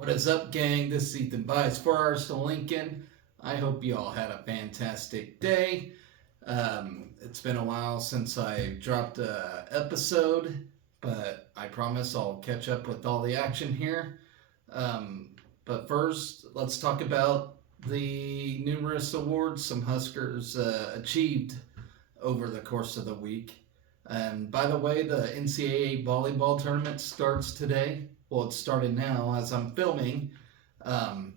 What is up, gang? This is Ethan Bias for Arsenal Lincoln. I hope you all had a fantastic day. It's been a while since I dropped a episode, but I promise I'll catch up with all the action here. But first, let's talk about the numerous awards some Huskers achieved over the course of the week. And by the way, the NCAA volleyball tournament starts today. Well, it started now as I'm filming. Um,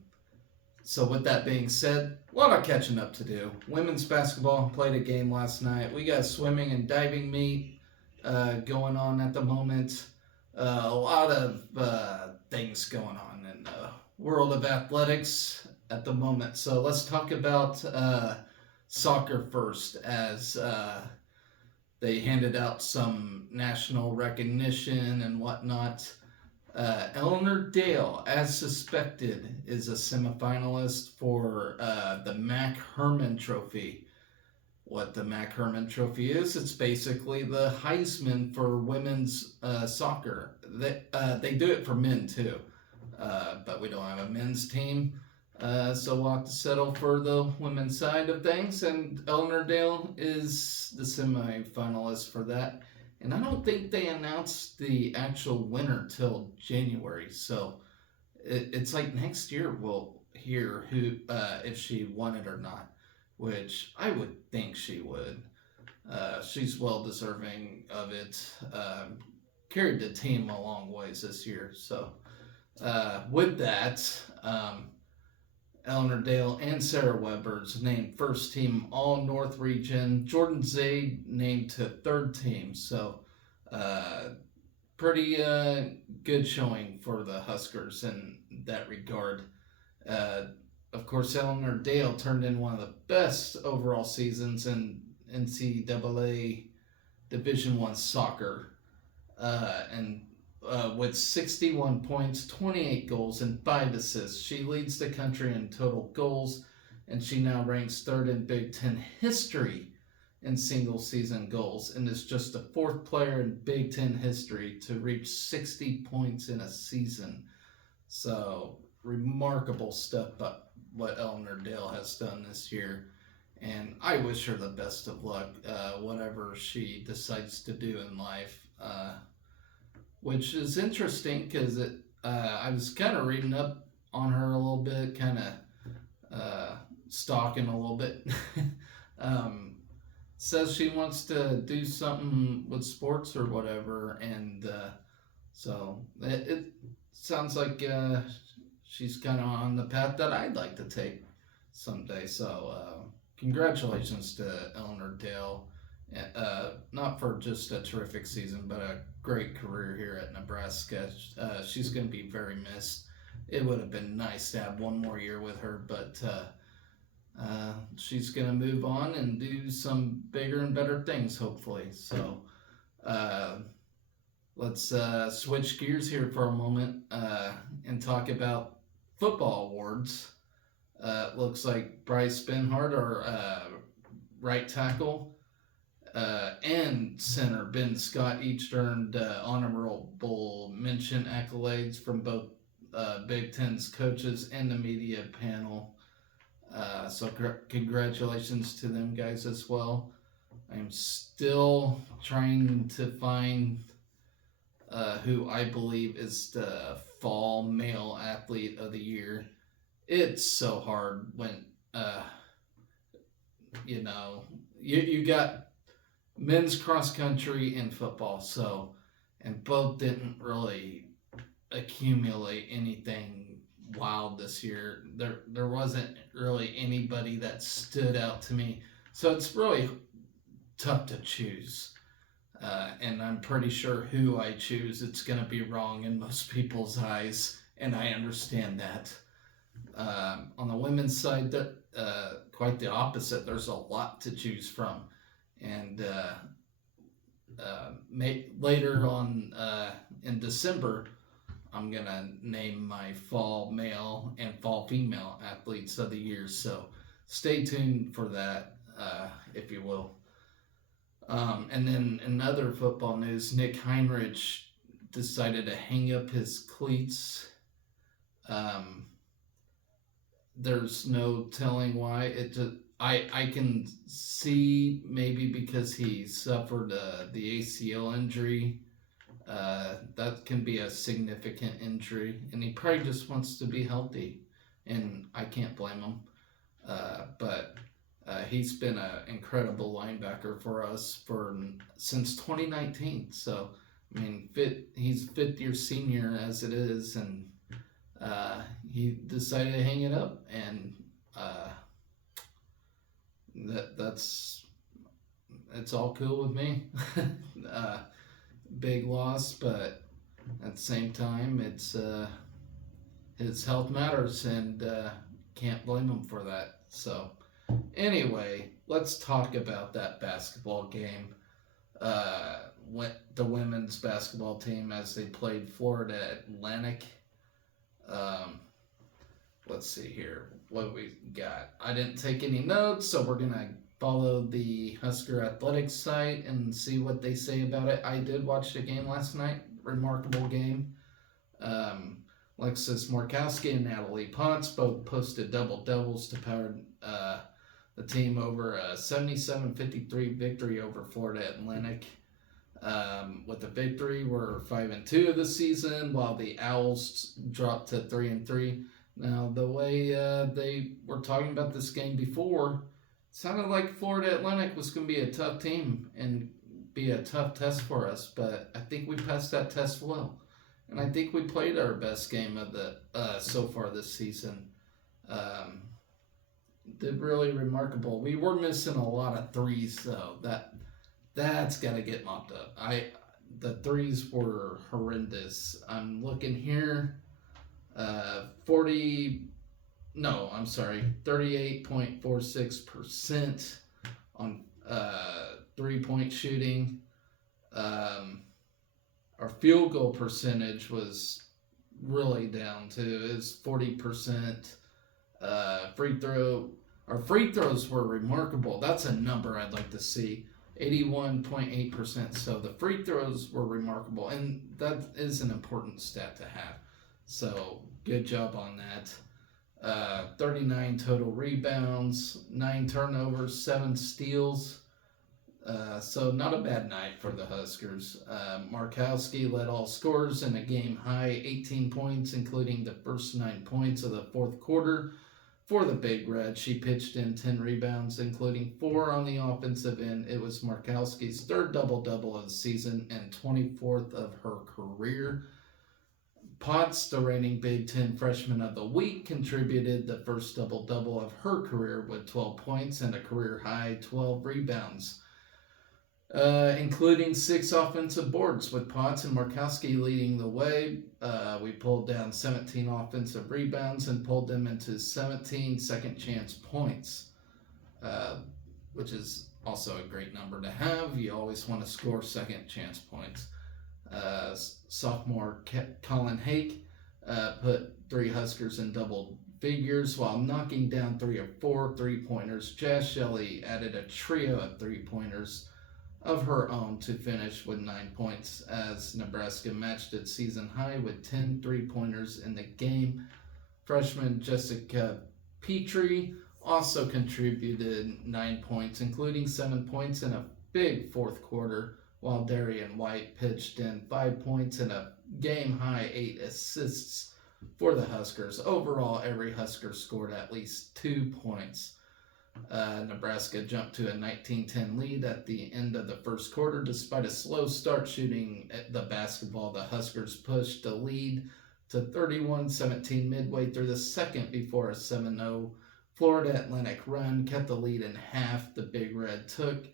so, with that being said, a lot of catching up to do. Women's basketball played a game last night. We got swimming and diving meet going on at the moment. A lot of things going on in the world of athletics at the moment. So, let's talk about soccer first, as they handed out some national recognition and whatnot. Eleanor Dale, as suspected, is a semifinalist for the Mac Herman Trophy. What the Mac Herman Trophy is, it's basically the Heisman for women's soccer. They do it for men too, but we don't have a men's team. So we'll have to settle for the women's side of things, and Eleanor Dale is the semi-finalist for that. And I don't think they announced the actual winner till January, so it's like next year we'll hear who if she won it or not, which I would think she would. She's well deserving of it. Carried the team a long ways this year, so with that. Eleanor Dale and Sarah Weber's named first team All North Region. Jordan Zaid named to third team. So, pretty good showing for the Huskers in that regard. Uh, of course, Eleanor Dale turned in one of the best overall seasons in NCAA Division One soccer, and with 61 points, 28 goals, and 5 assists. She leads the country in total goals, and she now ranks third in Big Ten history in single season goals, and is just the fourth player in Big Ten history to reach 60 points in a season. So, remarkable stuff, but what Eleanor Dale has done this year. And I wish her the best of luck, whatever she decides to do in life. Which is interesting because I was kind of reading up on her a little bit, kind of stalking a little bit. Says she wants to do something with sports or whatever, and so it sounds like she's kind of on the path that I'd like to take someday. So congratulations to Eleanor Dale. Not for just a terrific season, but a great career here at Nebraska. She's going to be very missed. It would have been nice to have one more year with her, but she's going to move on and do some bigger and better things, hopefully. So let's switch gears here for a moment and talk about football awards. Looks like Bryce Benhart, our right tackle, and center Ben Scott each earned honorable mention accolades from both Big Ten's coaches and the media panel. So congratulations to them guys as well. I'm still trying to find who I believe is the fall male athlete of the year. It's so hard when you got men's cross country and football, so, and both didn't really accumulate anything wild this year. There wasn't really anybody that stood out to me, so it's really tough to choose. And I'm pretty sure who I choose, it's going to be wrong in most people's eyes, and I understand that. On the women's side, that quite the opposite. There's a lot to choose from. And later on in December, I'm going to name my fall male and fall female athletes of the year. So stay tuned for that, if you will. And then in other football news, Nick Heinrich decided to hang up his cleats Um, there's no telling why. It just I can see maybe because he suffered the ACL injury. That can be a significant injury, and he probably just wants to be healthy, and I can't blame him. But he's been an incredible linebacker for us since 2019. So I mean, he's fifth year senior as it is, and he decided to hang it up, and uh, that's it's all cool with me. uh, Big loss, but at the same time, it's his health matters, and can't blame him for that. So anyway, let's talk about that basketball game. The women's basketball team as they played Florida Atlantic. Um, let's see here. What we got? I didn't take any notes, so we're gonna follow the Husker Athletics site and see what they say about it. I did watch the game last night. Remarkable game. Alexis Markowski and Natalie Potts both posted double doubles to power the team over a 77-53 victory over Florida Atlantic. With the victory, we're 5-2 of the season, while the Owls dropped to 3-3. Now, the way they were talking about this game before, it sounded like Florida Atlantic was going to be a tough team and be a tough test for us, but I think we passed that test well, and I think we played our best game of the so far this season. Did really remarkable. We were missing a lot of threes, though. That's got to get mopped up. The threes were horrendous. I'm looking here. 38.46% on 3-point shooting. Our field goal percentage was really down too. It's 40%. Our free throws were remarkable. That's a number I'd like to see. 81.8%. So the free throws were remarkable, and that is an important stat to have. So good job on that. 39 total rebounds, 9 turnovers, 7 steals. So not a bad night for the Huskers. Markowski led all scorers in a game high 18 points, including the first 9 points of the fourth quarter. For the Big Red, she pitched in 10 rebounds, including 4 on the offensive end. It was Markowski's third double-double of the season and 24th of her career. Potts, the reigning Big Ten Freshman of the Week, contributed the first double-double of her career with 12 points and a career-high 12 rebounds, including 6 offensive boards, with Potts and Markowski leading the way. We pulled down 17 offensive rebounds and pulled them into 17 second-chance points, which is also a great number to have. You always want to score second-chance points. Sophomore Colin Hake put 3 Huskers in double figures while knocking down 3 of 4 3-pointers. Jazz Shelley added a trio of 3-pointers of her own to finish with 9 points, as Nebraska matched its season high with 10 3-pointers in the game. Freshman Jessica Petrie also contributed 9 points, including 7 points in a big fourth quarter, while Darian White pitched in 5 points and a game-high 8 assists for the Huskers. Overall, every Husker scored at least 2 points. Nebraska jumped to a 19-10 lead at the end of the first quarter. Despite a slow start shooting the basketball, the Huskers pushed the lead to 31-17 midway through the second before a 7-0 Florida Atlantic run kept the lead in half. The Big Red took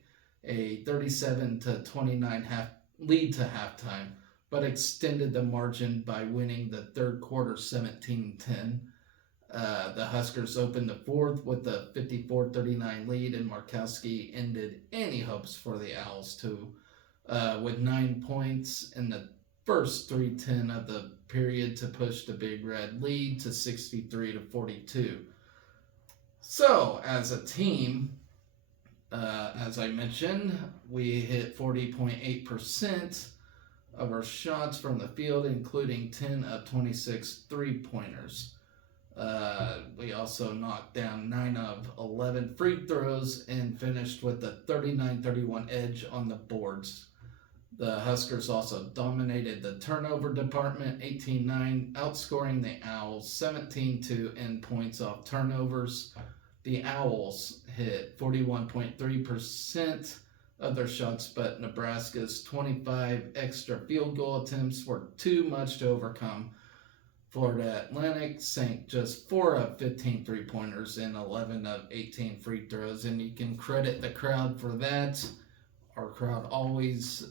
a 37-29 lead to halftime, but extended the margin by winning the third quarter 17-10. The Huskers opened the fourth with a 54-39 lead, and Markowski ended any hopes for the Owls with 9 points in the first 3:10 of the period to push the Big Red lead to 63-42. So, as a team, as I mentioned, we hit 40.8% of our shots from the field, including 10 of 26 three-pointers. We also knocked down 9 of 11 free throws and finished with a 39-31 edge on the boards. The Huskers also dominated the turnover department, 18-9, outscoring the Owls 17-2 in points off turnovers. The Owls hit 41.3% of their shots, but Nebraska's 25 extra field goal attempts were too much to overcome. Florida Atlantic sank just 4 of 15 three-pointers and 11 of 18 free throws, and you can credit the crowd for that. Our crowd always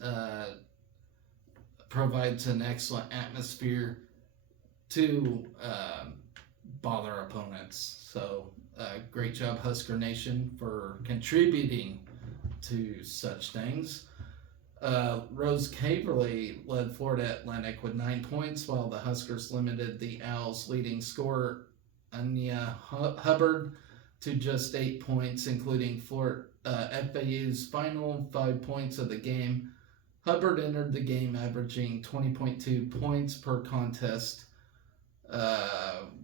provides an excellent atmosphere to bother opponents. So great job, Husker Nation, for contributing to such things. Rose Caverly led Florida Atlantic with 9 points, while the Huskers limited the Owls' leading scorer, Anya Hubbard, to just 8 points, including FAU's final 5 points of the game. Hubbard entered the game averaging 20.2 points per contest.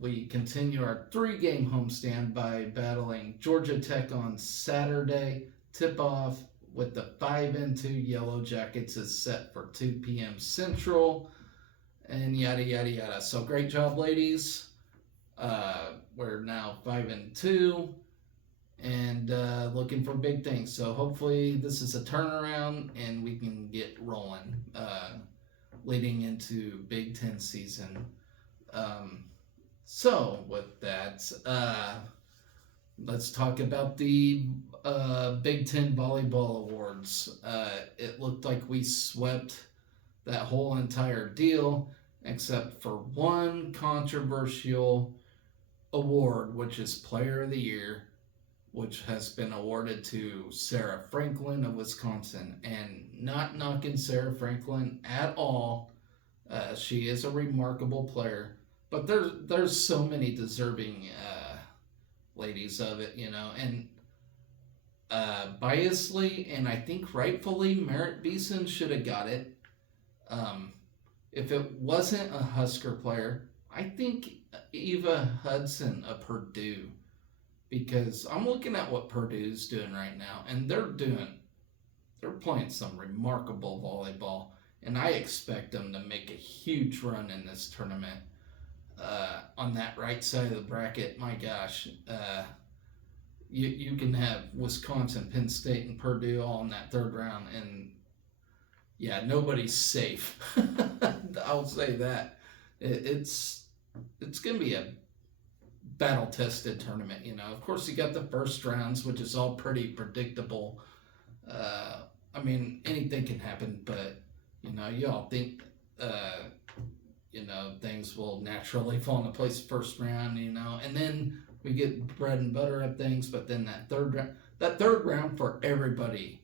We continue our 3-game homestand by battling Georgia Tech on Saturday. Tip-off with the 5-2 Yellow Jackets is set for 2 p.m. Central, and yada, yada, yada. So great job, ladies. We're now 5-2 and looking for big things. So hopefully this is a turnaround and we can get rolling leading into Big Ten season. So with that, let's talk about the Big Ten Volleyball Awards. It looked like we swept that whole entire deal, except for one controversial award, which is Player of the Year, which has been awarded to Sarah Franklin of Wisconsin. And not knocking Sarah Franklin at all. She is a remarkable player, but there's so many deserving ladies of it, you know, and biasly and I think rightfully, Merritt Beeson should have got it. If it wasn't a Husker player, I think Eva Hudson of Purdue, because I'm looking at what Purdue's doing right now, and they're playing some remarkable volleyball, and I expect them to make a huge run in this tournament. On that right side of the bracket, my gosh, you can have Wisconsin, Penn State, and Purdue all in that third round, and yeah, nobody's safe. I'll say that. It's going to be a battle-tested tournament, you know. Of course, you got the first rounds, which is all pretty predictable. I mean, anything can happen, but, you know, you all think, you know, things will naturally fall into place first round, you know, and then we get bread and butter of things, but then that third round for everybody,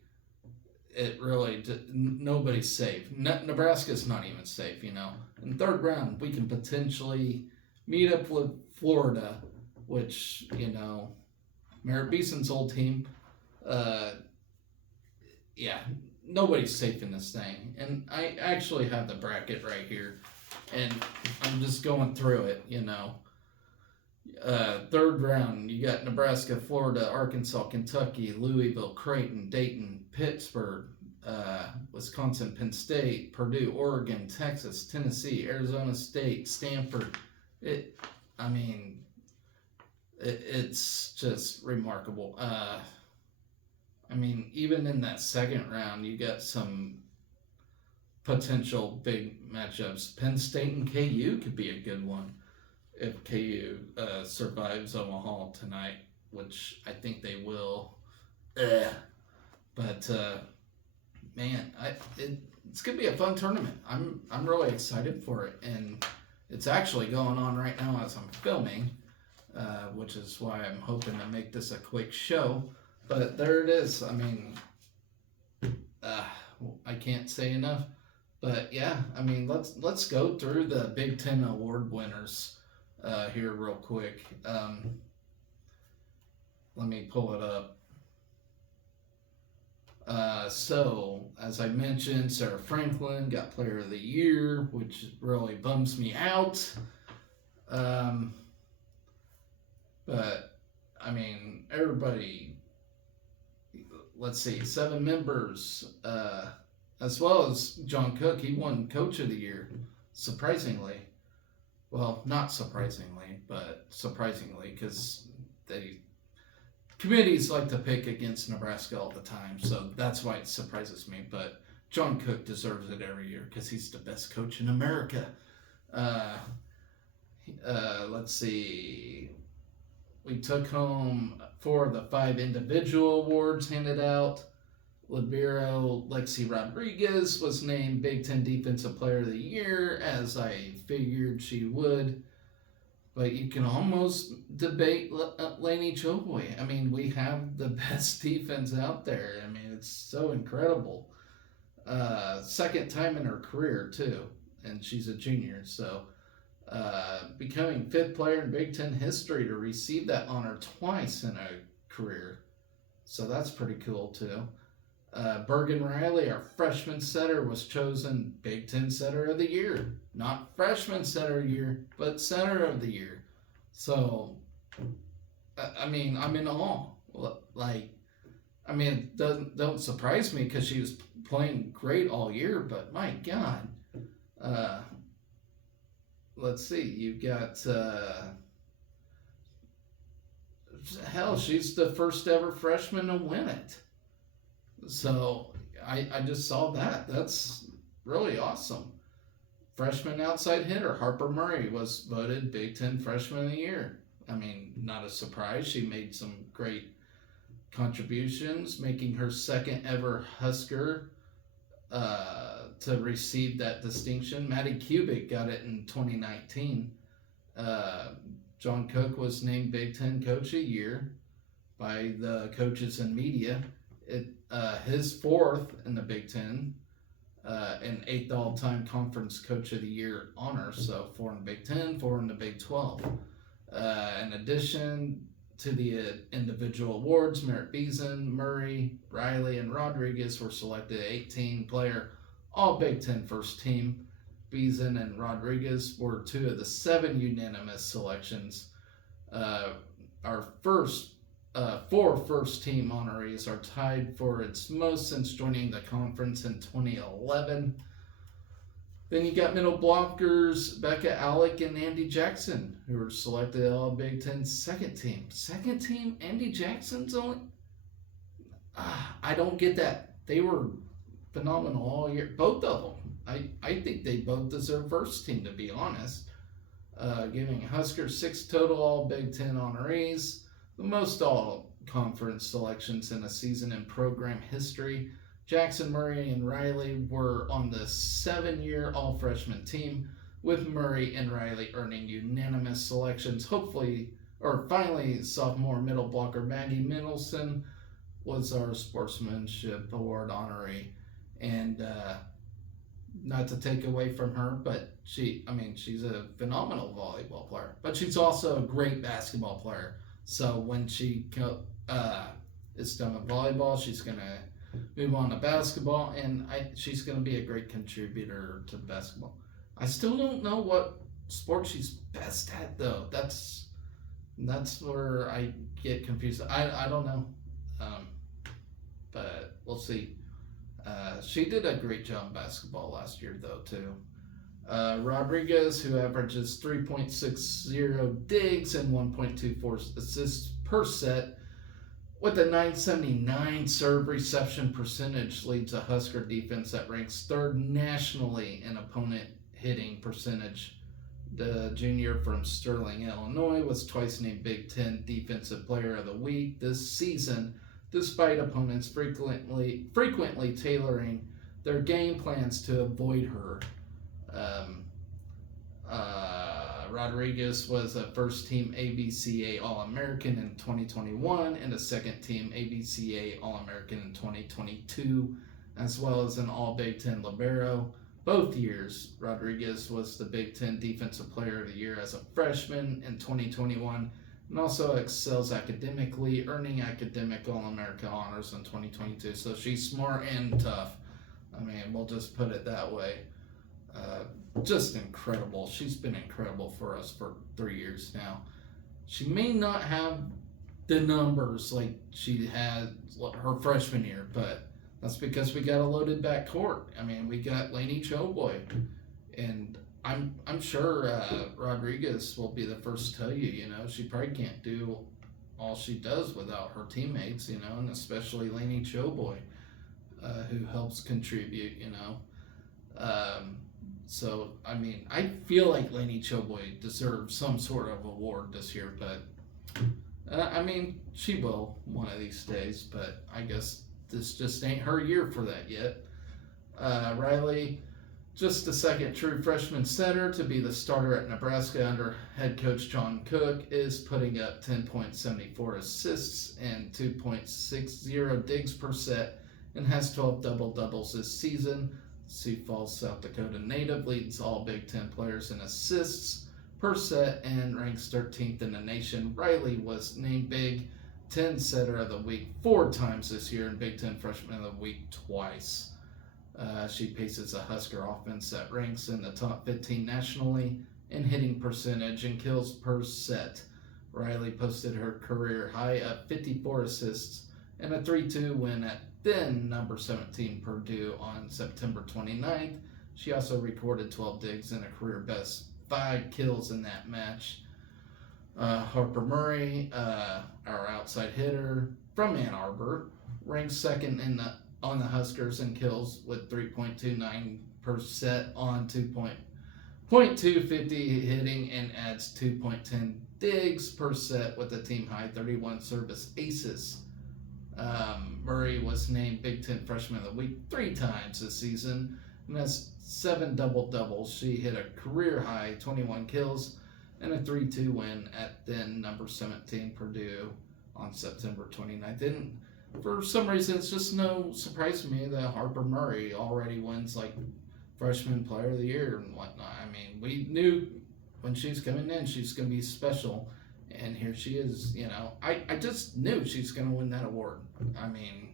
it really, nobody's safe. Nebraska's not even safe, you know. In the third round, we can potentially meet up with Florida, which, you know, Merritt Beeson's old team. Yeah, nobody's safe in this thing. And I actually have the bracket right here, and I'm just going through it, you know. Third round, you got Nebraska, Florida, Arkansas, Kentucky, Louisville, Creighton, Dayton, Pittsburgh, Wisconsin, Penn State, Purdue, Oregon, Texas, Tennessee, Arizona State, Stanford. It's just remarkable. I mean, even in that second round, you got some potential big matchups. Penn State and KU could be a good one if KU survives Omaha tonight, which I think they will. But man, it's gonna be a fun tournament. I'm really excited for it, and it's actually going on right now as I'm filming, which is why I'm hoping to make this a quick show. But there it is. I mean, I can't say enough. But yeah, I mean, let's go through the Big Ten award winners here real quick. Let me pull it up. So, as I mentioned, Sarah Franklin got Player of the Year, which really bums me out. Um, but, I mean, everybody, let's see, 7 members, as well as John Cook, he won Coach of the Year, surprisingly. Well, not surprisingly, but surprisingly, because they committees like to pick against Nebraska all the time, so that's why it surprises me. But John Cook deserves it every year because he's the best coach in America. Uh, let's see. We took home 4 of the 5 individual awards handed out. Libero Lexi Rodriguez was named Big Ten Defensive Player of the Year, as I figured she would. But you can almost debate Laney Choboy. I mean, we have the best defense out there. I mean, it's so incredible. Second time in her career, too. And she's a junior. So, becoming 5th player in Big Ten history to receive that honor twice in a career. So that's pretty cool, too. Bergen Riley, our freshman setter, was chosen Big Ten Setter of the Year. Not freshman setter of the year, but center of the year. So, I mean, I'm in awe. Like, I mean, it don't surprise me because she was playing great all year, but my God. Let's see, you've got, hell, she's the first ever freshman to win it. So I just saw that. That's really awesome. Freshman outside hitter Harper Murray was voted Big Ten Freshman of the Year. I mean, not a surprise. She made some great contributions, making her second ever Husker to receive that distinction. Maddie Kubik got it in 2019. John Cook was named Big Ten Coach of the Year by the coaches and media. His 4th in the Big Ten, and 8th all-time conference Coach of the Year honor. So 4 in the Big Ten, 4 in the Big 12. In addition to the individual awards, Merritt Beason, Murray, Riley, and Rodriguez were selected 18 player all Big Ten first team. Beason and Rodriguez were 2 of the 7 unanimous selections. Our 4 first team honorees are tied for its most since joining the conference in 2011. Then you got middle blockers Becca Alec and Andy Jackson, who were selected all Big Ten second team. Second team, Andy Jackson's only. I don't get that. They were phenomenal all year, both of them. I think they both deserve first team, to be honest. Giving Huskers 6 total all Big Ten honorees, the most all conference selections in a season in program history. Jackson, Murray, and Riley were on the 7-year all freshman team, with Murray and Riley earning unanimous selections. Finally, sophomore middle blocker Maggie Middleton was our sportsmanship award honoree. And not to take away from her, but she's a phenomenal volleyball player, but she's also a great basketball player. So when she is done with volleyball, she's going to move on to basketball, and she's going to be a great contributor to basketball. I still don't know what sport she's best at, though. That's where I get confused. I don't know, but we'll see. She did a great job in basketball last year, though, too. Rodriguez, who averages 3.60 digs and 1.24 assists per set, with a 979 serve reception percentage, leads a Husker defense that ranks 3rd nationally in opponent hitting percentage. The junior from Sterling, Illinois, was twice named Big Ten Defensive Player of the Week this season, despite opponents frequently tailoring their game plans to avoid her. Rodriguez was a first-team ABCA All-American in 2021 and a second-team ABCA All-American in 2022, as well as an All-Big Ten libero. Both years, Rodriguez was the Big Ten Defensive Player of the Year as a freshman in 2021 and also excels academically, earning academic All-America honors in 2022. So she's smart and tough. I mean, we'll just put it that way. Just incredible. She's been incredible for us for 3 years now. She may not have the numbers like she had her freshman year, but that's because we got a loaded back court. I mean, we got Lainey Choboy, and I'm sure Rodriguez will be the first to tell you. You know, she probably can't do all she does without her teammates. You know, and especially Lainey Choboy, who helps contribute. You know, so I mean, I feel like Lainey Choboy deserves some sort of award this year, but I mean, she will one of these days. But I guess this just ain't her year for that yet. Riley, just the second true freshman center to be the starter at Nebraska under head coach John Cook, is putting up 10.74 assists and 2.60 digs per set and has 12 double-doubles this season. Sioux Falls, South Dakota native, leads all Big Ten players in assists per set and ranks 13th in the nation. Riley was named Big Ten Setter of the Week 4 times this year and Big Ten Freshman of the Week twice. She paces a Husker offense that ranks in the top 15 nationally in hitting percentage and kills per set. Riley posted her career high of 54 assists and a 3-2 win at then number 17 Purdue on September 29th. She also recorded 12 digs and a career best 5 kills in that match. Harper Murray, our outside hitter from Ann Arbor, ranks second on the Huskers in kills with 3.29 per set on 2.250 hitting and adds 2.10 digs per set with a team high 31 service aces. Murray was named Big Ten Freshman of the Week 3 times this season and has 7 double-doubles. She hit a career high 21 kills and a 3-2 win at then number 17 Purdue on September 29th. And for some reason, it's just no surprise to me that Harper Murray already wins like Freshman Player of the Year and whatnot. I mean, we knew when she's coming in, she's going to be special. And here she is, you know. I just knew she's going to win that award. I mean,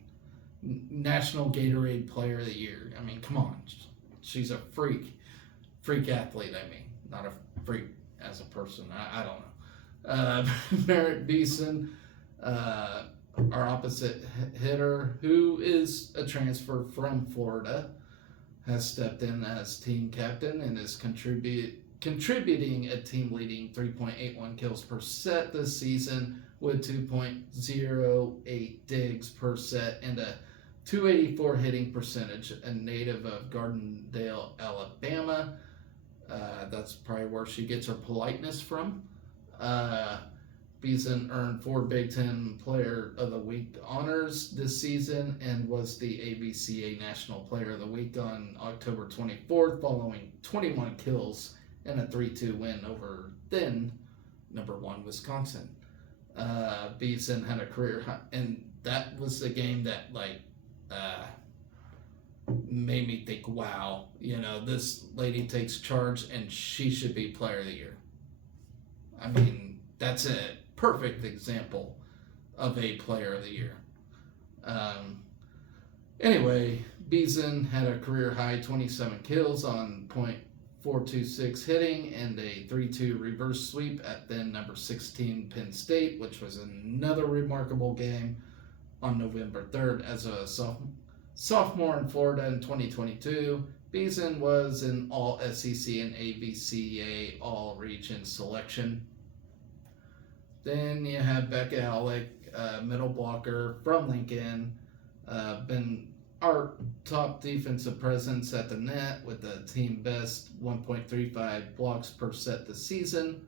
National Gatorade Player of the Year. I mean, come on. She's a freak athlete, I mean. Not a freak as a person. I don't know. Merritt Beeson, our opposite hitter, who is a transfer from Florida, has stepped in as team captain and is contributing a team-leading 3.81 kills per set this season with 2.08 digs per set and a 284 hitting percentage, a native of Gardendale, Alabama. That's probably where she gets her politeness from. Beeson earned 4 Big Ten Player of the Week honors this season and was the ABCA National Player of the Week on October 24th following 21 kills and a 3-2 win over then number 1 Wisconsin. Beeson had a career high, and that was the game that made me think, wow, you know, this lady takes charge and she should be Player of the Year. I mean, that's a perfect example of a Player of the Year. Anyway, Beeson had a career high 27 kills on .426 hitting and a 3-2 reverse sweep at then number 16 Penn State, which was another remarkable game on November 3rd. As a sophomore in Florida in 2022, Beeson was an All-SEC and ABCA All-Region selection. Then you have Becca Alec, middle blocker from Lincoln, been our top defensive presence at the net with a team best 1.35 blocks per set this season.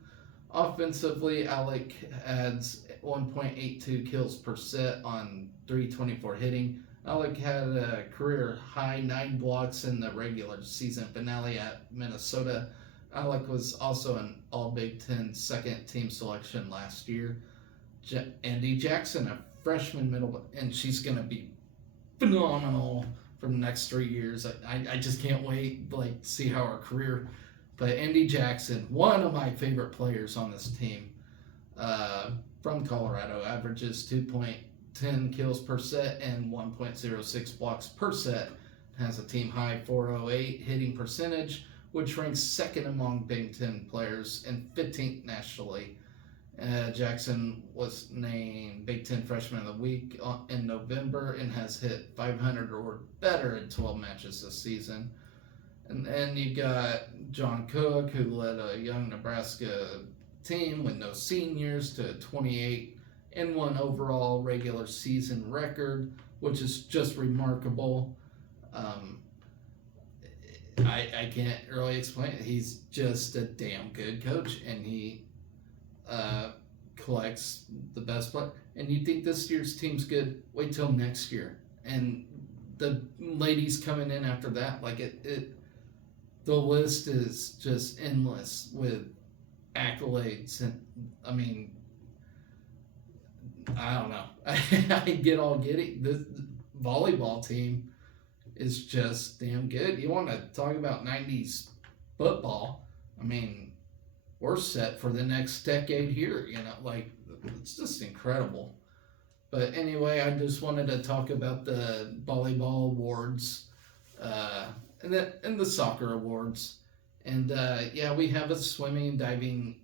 Offensively, Alec adds 1.82 kills per set on 324 hitting. Alec had a career high 9 blocks in the regular season finale at Minnesota. Alec was also an All-Big Ten second team selection last year. Andy Jackson, a freshman middle, and she's going to be phenomenal for the next 3 years. I just can't wait to see how her career. But Andy Jackson, one of my favorite players on this team, from Colorado, averages 2.10 kills per set and 1.06 blocks per set. Has a team high 408 hitting percentage, which ranks second among Big Ten players and 15th nationally. Jackson was named Big Ten Freshman of the Week in November and has hit 500 or better in 12 matches this season. And then you got John Cook, who led a young Nebraska team with no seniors to a 28-1 overall regular season record, which is just remarkable. I can't really explain it. He's just a damn good coach, and he collects the best player. And you think this year's team's good? Wait till next year, and the ladies coming in after that. Like the list is just endless with accolades, and I mean, I don't know. I get all giddy. This volleyball team is just damn good. You want to talk about 90s football? I mean, we're set for the next decade here. Like, it's just incredible. But anyway, I just wanted to talk about the volleyball awards and the soccer awards. And yeah, we have a swimming and diving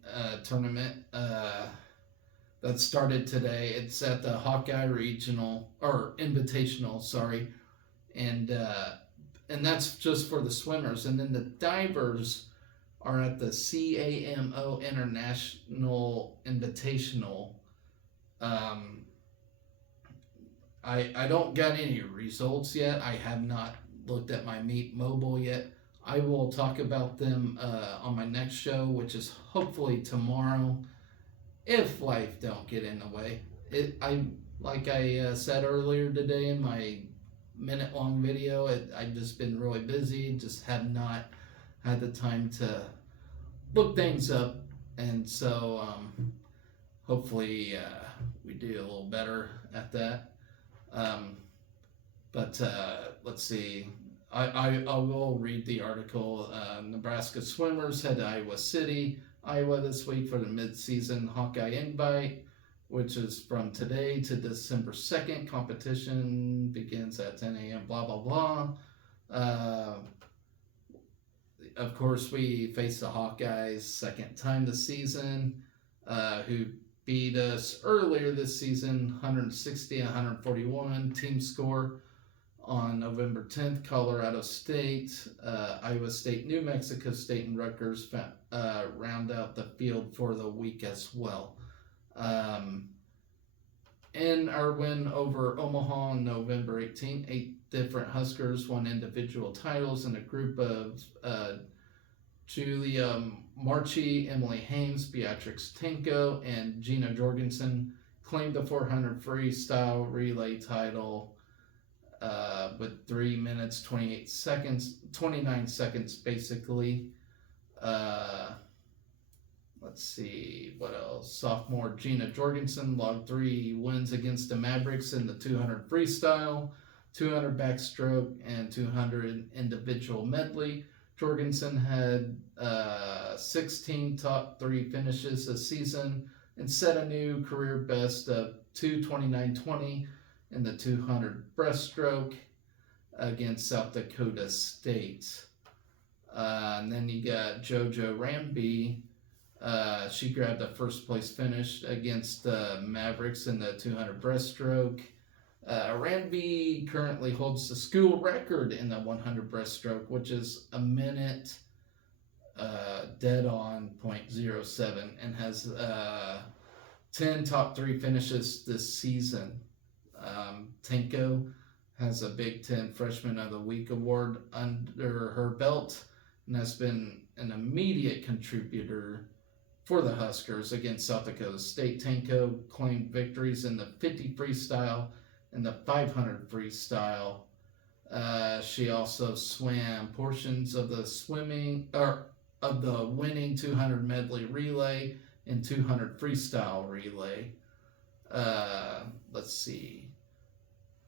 tournament that started today. It's at the Hawkeye Regional or Invitational, sorry, and that's just for the swimmers. And then the divers are at the CAMO International Invitational. I don't got any results yet. I have not looked at my Meet Mobile yet. I will talk about them on my next show, which is hopefully tomorrow, if life don't get in the way. Like I said earlier today in my minute-long video, I've just been really busy, just have not had the time to look things up, and so hopefully we do a little better at that. But let's see. I will read the article. Nebraska swimmers head to Iowa City, Iowa this week for the mid-season Hawkeye Invite, which is from today to December 2nd. Competition begins at 10 a.m. Blah, blah, blah. Of course, we face the Hawkeyes second time this season, who beat us earlier this season, 160-141 team score. On November 10th, Colorado State, Iowa State, New Mexico State, and Rutgers round out the field for the week as well. In our win over Omaha on November 18th, 8 different Huskers won individual titles in a group of Julia Marchi, Emily Haynes, Beatrix Tenko, and Gina Jorgensen claimed the 400 freestyle relay title with 3 minutes 29 seconds basically. Let's see what else. Sophomore Gina Jorgensen logged 3 wins against the Mavericks in the 200 freestyle, 200 backstroke, and 200 individual medley. Jorgensen had 16 top 3 finishes this season and set a new career best of 2:29:20 in the 200 breaststroke against South Dakota State. And then you got JoJo Ramby. She grabbed a first place finish against the Mavericks in the 200 breaststroke. Ramby currently holds the school record in the 100 breaststroke, which is a minute dead on .07, and has 10 top 3 finishes this season. Tenko has a Big Ten Freshman of the Week award under her belt and has been an immediate contributor for the Huskers against South Dakota State. Tenko claimed victories in the 50 freestyle and the 500 freestyle. She also swam portions of the winning 200 medley relay and 200 freestyle relay. Let's see.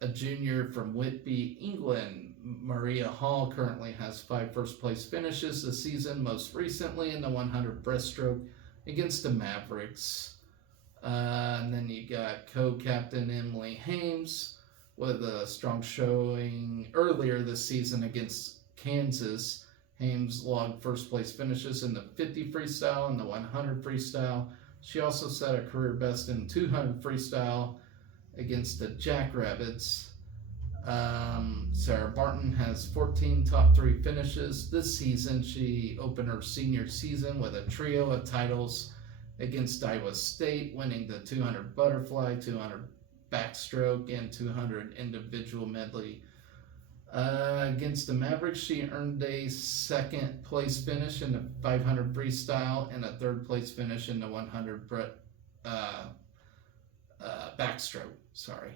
A junior from Whitby, England, Maria Hall, currently has 5 first-place finishes this season, most recently in the 100 breaststroke against the Mavericks. And then you got co-captain Emily Hames with a strong showing earlier this season against Kansas. Hames logged first place finishes in the 50 freestyle and the 100 freestyle. She also set a career best in 200 freestyle against the Jackrabbits. Sarah Barton has 14 top 3 finishes this season. She opened her senior season with a trio of titles against Iowa State, winning the 200 butterfly, 200 backstroke, and 200 individual medley. Against the Mavericks, she earned a second place finish in the 500 freestyle and a third place finish in the 100 backstroke. Sorry.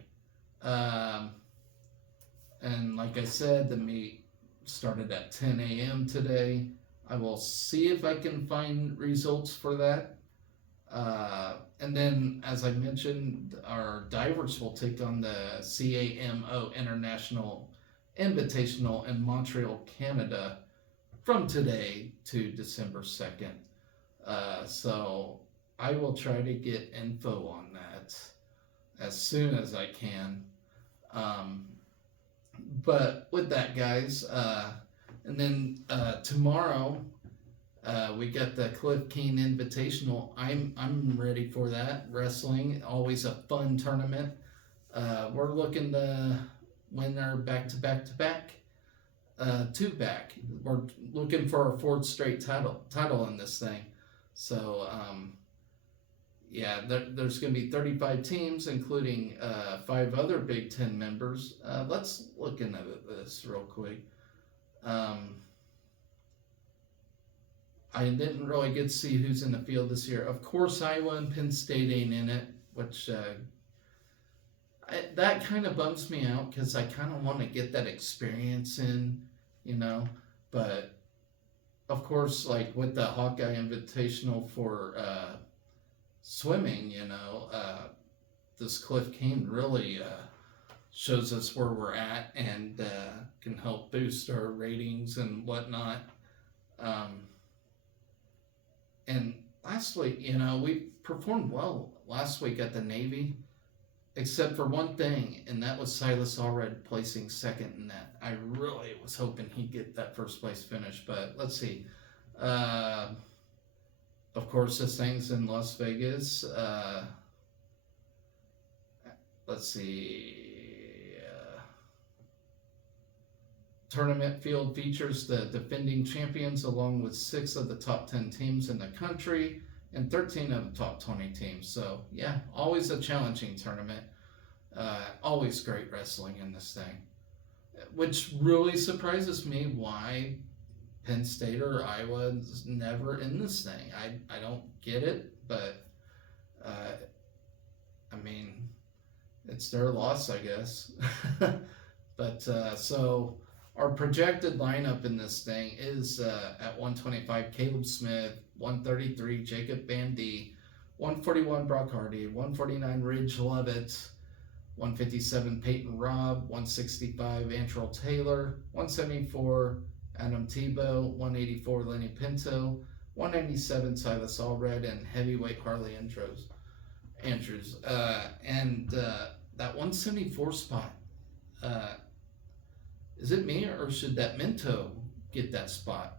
And like I said, the meet started at 10 a.m. today. I will see if I can find results for that. And then, as I mentioned, our divers will take on the CAMO International Invitational in Montreal, Canada from today to December 2nd. So I will try to get info on that as soon as I can. But with that, guys, and then tomorrow we got the Cliff King Invitational. I'm ready for that. Wrestling, always a fun tournament. We're looking to win our back-to-back-to-back, two-back. We're looking for our fourth straight title in this thing. So yeah, there's going to be 35 teams, including 5 other Big Ten members. Let's look into this real quick. I didn't really get to see who's in the field this year. Of course, Iowa and Penn State ain't in it, which that kind of bums me out because I kind of want to get that experience in, you know. But of course, like with the Hawkeye Invitational for swimming, you know, this Cliff King really shows us where we're at and can help boost our ratings and whatnot. And lastly, you know, we performed well last week at the Navy, except for one thing, and that was Silas Allred placing second in that. I really was hoping he'd get that first place finish, but let's see. Of course, this thing's in Las Vegas. Let's see. Tournament field features the defending champions along with 6 of the top 10 teams in the country and 13 of the top 20 teams. So yeah, always a challenging tournament. Always great wrestling in this thing, which really surprises me why Penn State or Iowa is never in this thing. I don't get it, but I mean, it's their loss, I guess. But so our projected lineup in this thing is at 125 Caleb Smith, 133 Jacob Bandy, 141 Brock Hardy, 149 Ridge Lovett, 157 Peyton Robb, 165 Antrell Taylor, 174 Adam Tebow, 184 Lenny Pinto, 197 Silas Allred, and heavyweight Harley Andrews. And that 174 spot, is it me or should that Minto get that spot?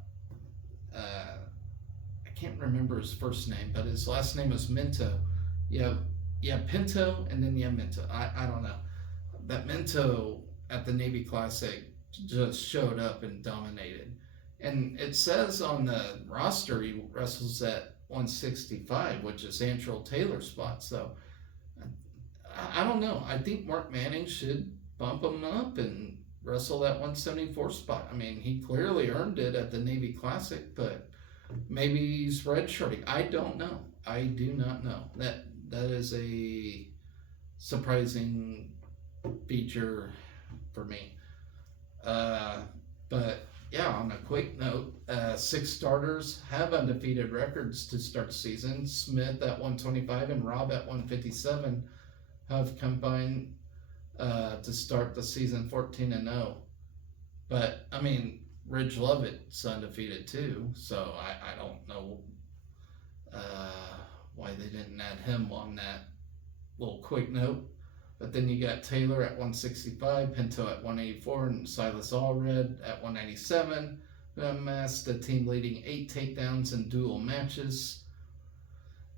I can't remember his first name, but his last name is Minto. Yeah, Pinto, and then Minto. I don't know. That Minto at the Navy Classic just showed up and dominated. And it says on the roster he wrestles at 165, which is Antrell Taylor's spot. So I don't know. I think Mark Manning should bump him up and wrestle that 174 spot. I mean, he clearly earned it at the Navy Classic, but maybe he's redshirting. I don't know. I do not know. That is a surprising feature for me. But yeah, on a quick note, 6 starters have undefeated records to start the season. Smith at 125 and Robb at 157 have combined to start the season 14-0. But I mean, Ridge Lovett's undefeated too, so I don't know why they didn't add him on that little quick note. But then you got Taylor at 165, Pinto at 184, and Silas Allred at 197, who amassed a team leading 8 takedowns in dual matches.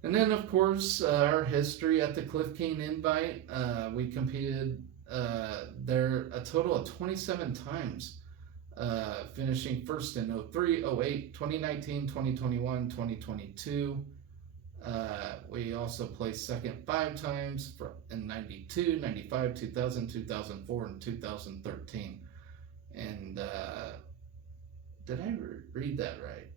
And then, of course, our history at the Cliff King Invite. We competed there a total of 27 times, finishing first in 03, 08, 2019, 2021, 2022. We also placed second 5 times in 92, 95, 2000, 2004, and 2013. And did I read that right?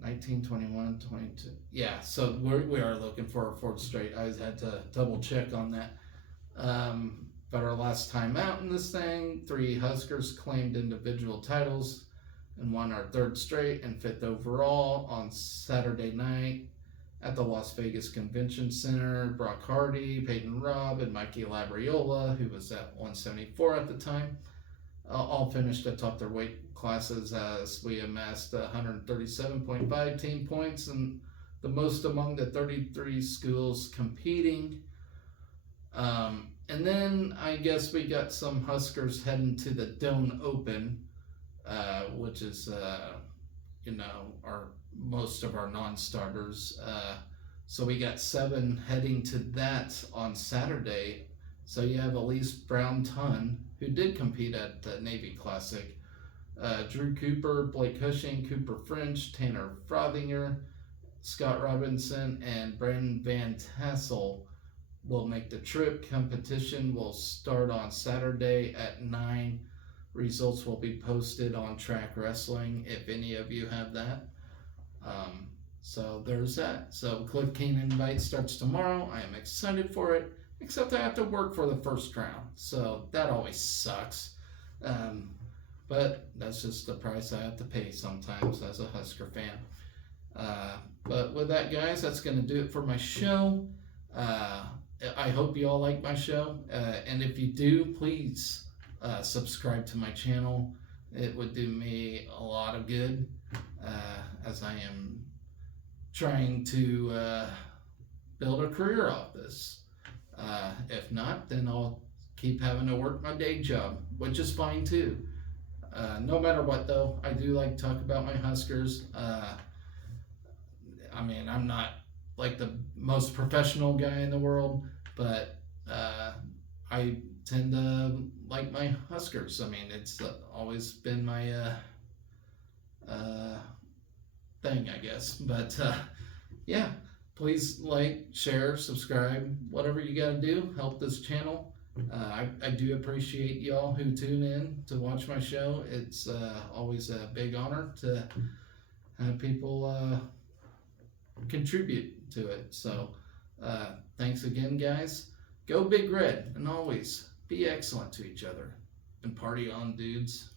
19, 21, 22. Yeah, so we are looking for a 4th straight. I had to double check on that. But our last time out in this thing, 3 Huskers claimed individual titles and won our 3rd straight and 5th overall on Saturday night at the Las Vegas Convention Center. Brock Hardy, Peyton Robb, and Mikey Labriola, who was at 174 at the time, all finished atop their weight classes as we amassed 137.5 team points, and the most among the 33 schools competing. And then I guess we got some Huskers heading to the Doan Open, which is most of our non-starters. So we got 7 heading to that on Saturday. So you have Elise Brown-Tunn, who did compete at the Navy Classic, Drew Cooper, Blake Cushing, Cooper French, Tanner Frothinger, Scott Robinson, and Brandon Van Tassel will make the trip. Competition will start on Saturday at 9. Results will be posted on Track Wrestling if any of you have that. So there's that. So Cliff King Invite starts tomorrow. I am excited for it, except I have to work for the first round, so that always sucks. But that's just the price I have to pay sometimes as a Husker fan. But with that, guys, that's going to do it for my show. I hope you all like my show. And if you do, please subscribe to my channel. It would do me a lot of good, as I am trying to build a career off this. If not, then I'll keep having to work my day job, which is fine too. No matter what, though, I do like to talk about my Huskers. I mean, I'm not like the most professional guy in the world, but I tend to like my Huskers. I mean, it's always been my thing, I guess. But yeah, please like, share, subscribe, whatever you got to do. Help this channel. I do appreciate y'all who tune in to watch my show. It's always a big honor to have people contribute to it. So thanks again, guys. Go Big Red, and always be excellent to each other. And party on, dudes.